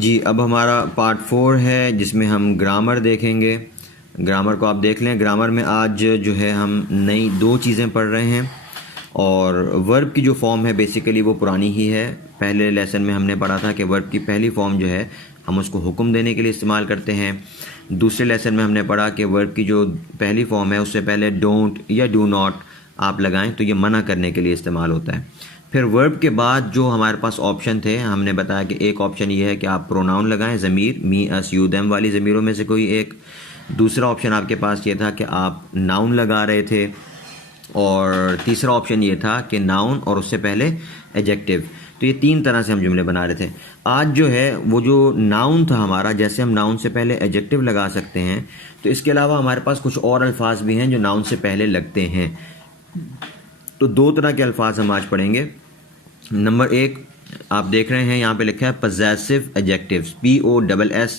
जी, अब हमारा पार्ट 4 है जिसमें हम ग्रामर देखेंगे। ग्रामर को आप देख लें। ग्रामर में आज जो है हम नई 2 चीज़ें पढ़ रहे हैं और वर्ब की जो फॉर्म है बेसिकली वो पुरानी ही है। पहले लेसन में हमने पढ़ा था कि वर्ब की पहली फॉर्म जो है हम उसको हुक्म देने के लिए इस्तेमाल करते हैं। दूसरे लेसन में हमने पढ़ा कि वर्ब की जो पहली फॉर्म है उससे पहले डोंट या डू नॉट आप लगाएं तो ये मना करने के लिए इस्तेमाल होता है। फिर वर्ब के बाद जो हमारे पास ऑप्शन थे हमने बताया कि एक ऑप्शन ये है कि आप प्रोनाउन लगाएं, ज़मीर मी अस यू देम वाली ज़मीरों में से कोई एक। दूसरा ऑप्शन आपके पास ये था कि आप नाउन लगा रहे थे और तीसरा ऑप्शन ये था कि नाउन और उससे पहले एडजेक्टिव। तो ये 3 तरह से हम जुमले बना रहे थे। आज जो है वो जो नाउन था हमारा, जैसे हम नाउन से पहले एडजेक्टिव लगा सकते हैं तो इसके अलावा हमारे पास कुछ और अल्फाज भी हैं जो नाउन से पहले लगते हैं। तो 2 तरह के अल्फाज हम आज पढ़ेंगे। नंबर 1 आप देख रहे हैं यहाँ पे लिखा है possessive adjectives, POSSESSIVE,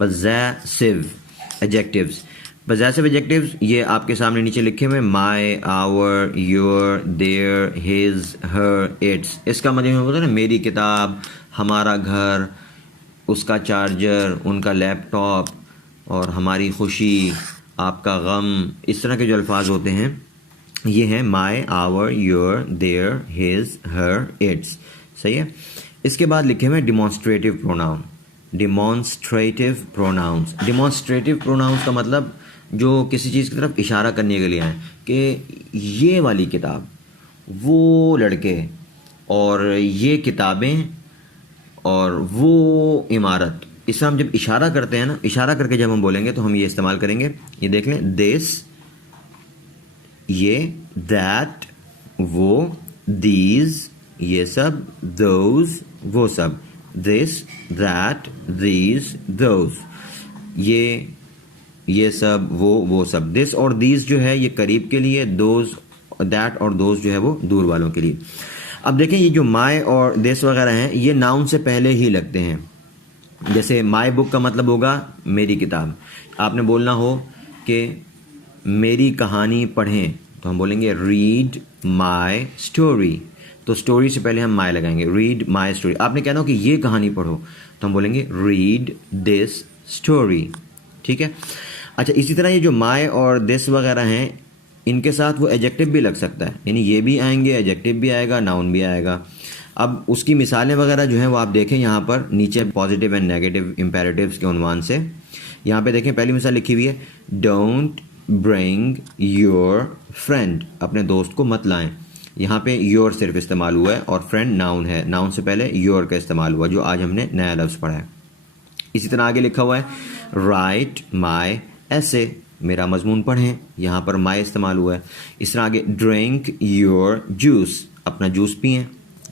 possessive adjectives. Possessive adjectives ये आपके सामने नीचे लिखे हुए my, our, your, their, his, her, its. इसका मतलब होता है ना मेरी किताब, हमारा घर, उसका चार्जर, उनका लैपटॉप और हमारी खुशी, आपका गम। इस तरह के जो अल्फाज होते हैं ये हैं my, our, your, their, his, her, its. सही है। इसके बाद लिखे हुए demonstrative pronoun, demonstrative pronouns. Demonstrative pronouns का मतलब जो किसी चीज़ की तरफ इशारा करने के लिए आए कि ये वाली किताब, वो लड़के और ये किताबें और वो इमारत। इस तरह हम जब इशारा करते हैं ना, इशारा करके जब हम बोलेंगे तो हम ये इस्तेमाल करेंगे। ये देख लें, दिस, ये, दैट, वो, दीज, ये सब, दोज, वो सब। दिस, दैट, दीज, दोज, ये सब, वो सब। दिस और दीज जो है ये करीब के लिए, दोज, दैट और दोज जो है वो दूर वालों के लिए। अब देखें ये जो माय और दिस वगैरह हैं ये नाउन से पहले ही लगते हैं। जैसे माय बुक का मतलब होगा मेरी किताब। आपने बोलना हो कि मेरी कहानी पढ़ें तो हम बोलेंगे रीड माय स्टोरी। तो स्टोरी से पहले हम माय लगाएंगे, रीड माय स्टोरी। आपने कहना हो कि ये कहानी पढ़ो तो हम बोलेंगे रीड दिस स्टोरी। ठीक है। अच्छा, इसी तरह ये जो माय और दिस वगैरह हैं इनके साथ वो एडजेक्टिव भी लग सकता है, यानी ये भी आएंगे, एडजेक्टिव भी आएगा, नाउन भी आएगा। अब उसकी मिसालें वगैरह जो हैं वो आप देखें यहाँ पर नीचे पॉजिटिव एंड नेगेटिव इम्पेरेटिव्स के उन्वान से। यहाँ पे देखें पहली मिसाल लिखी हुई है डोंट ब्रिंग योर फ्रेंड, अपने दोस्त को मत लाएं। यहाँ पे योर सिर्फ इस्तेमाल हुआ है और फ्रेंड नाउन है, नाउन से पहले योर का इस्तेमाल हुआ जो आज हमने नया लफ्ज़ पढ़ा है। इसी तरह आगे लिखा हुआ है राइट माई ऐसे, मेरा मजमून पढ़ें, यहाँ पर माई इस्तेमाल हुआ है। इस तरह आगे ड्रिंक योर जूस, अपना जूस पिएं,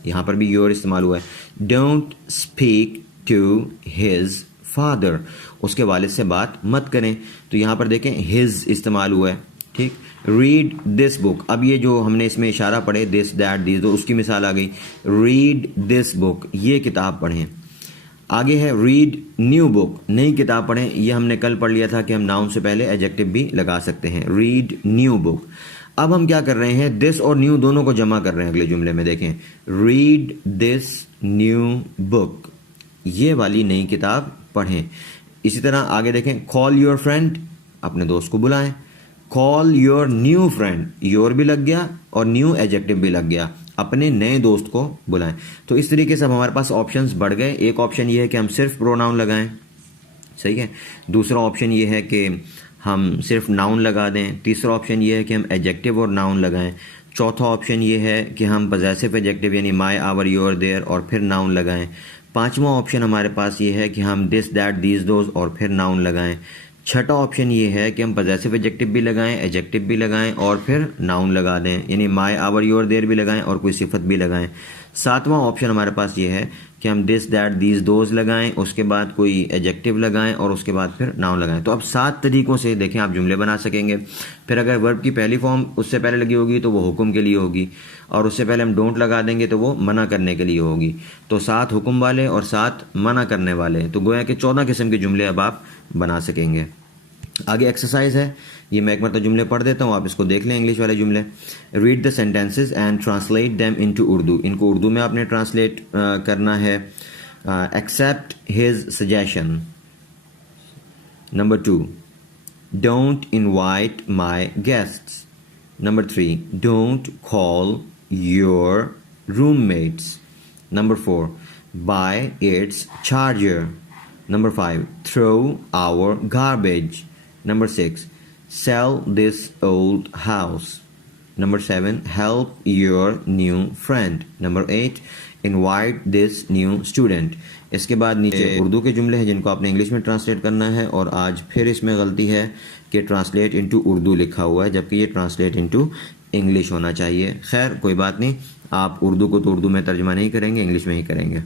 यहाँ पर भी योर इस्तेमाल हुआ है। Don't speak to his father, उसके वालिद से बात मत करें, तो यहाँ पर देखें हिज इस्तेमाल हुआ है। ठीक। रीड दिस बुक, अब ये जो हमने इसमें इशारा पढ़े दिस, दैट, दिस, तो उसकी मिसाल आ गई रीड दिस बुक, ये किताब पढ़ें। आगे है रीड न्यू बुक, नई किताब पढ़ें। ये हमने कल पढ़ लिया था कि हम नाउन से पहले एडजेक्टिव भी लगा सकते हैं, रीड न्यू बुक। अब हम क्या कर रहे हैं, दिस और न्यू दोनों को जमा कर रहे हैं अगले जुमले में। देखें रीड दिस न्यू बुक, ये वाली नई किताब पढ़ें। इसी तरह आगे देखें कॉल योर फ्रेंड, अपने दोस्त को बुलाएं। Call your new friend, your भी लग गया और न्यू एडजेक्टिव भी लग गया, अपने नए दोस्त को बुलाएं। तो इस तरीके से हमारे पास ऑप्शंस बढ़ गए। एक ऑप्शन ये है कि हम सिर्फ प्रोनाउन लगाएं, सही है। दूसरा ऑप्शन ये है कि हम सिर्फ नाउन लगा दें। तीसरा ऑप्शन ये है कि हम एडजेक्टिव और नाउन लगाएं। चौथा ऑप्शन ये है कि हम पजेसिव एडजेक्टिव यानी माय, आवर, योर, देयर और फिर नाउन लगाएं। पांचवा ऑप्शन हमारे पास ये है कि हम दिस, दैट, दीज, दोज और फिर नाउन लगाएं। छठा ऑप्शन ये है कि हम पजेसिव एडजेक्टिव भी लगाएं, एडजेक्टिव भी लगाएं और फिर नाउन लगा दें, यानी माय, आवर, योर, देयर भी लगाएं और कोई सिफत भी लगाएं। सातवां ऑप्शन हमारे पास ये है कि हम दिस, दैट, दीज, दोज लगाएं, उसके बाद कोई एडजेक्टिव लगाएं और उसके बाद फिर नाउन लगाएं। तो अब 7 तरीकों से देखें आप जुमले बना सकेंगे। फिर अगर वर्ब की पहली फॉर्म उससे पहले लगी होगी तो वो हुक्म के लिए होगी और उससे पहले हम डोंट लगा देंगे तो वो मना करने के लिए होगी। तो 7 हुक्म वाले और 7 मना करने वाले, तो गोया कि 14 किस्म के जुमले अब आप बना सकेंगे। आगे एक्सरसाइज है, ये मैं एक मरतबा जुमले पढ़ देता हूँ, आप इसको देख लें इंग्लिश वाले जुमले। Read the sentences and translate them into Urdu, इनको उर्दू में आपने ट्रांसलेट करना है। Accept his suggestion. Number 2, don't invite my guests. Number 3, don't call your roommates. Number 4, buy its charger. Number 5, throw our garbage. Number 6, sell this old house. Number 7, help your new friend. Number 8, invite this new student. इसके बाद नीचे उर्दू के जुमले हैं जिनको आपने English में translate करना है, और आज फिर इसमें गलती है कि ट्रांसलेट इनटू उर्दू लिखा हुआ है जबकि ये ट्रांसलेट इनटू इंग्लिश होना चाहिए। खैर कोई बात नहीं, आप उर्दू को तो उर्दू में तर्जमा नहीं करेंगे, इंग्लिश में ही करेंगे।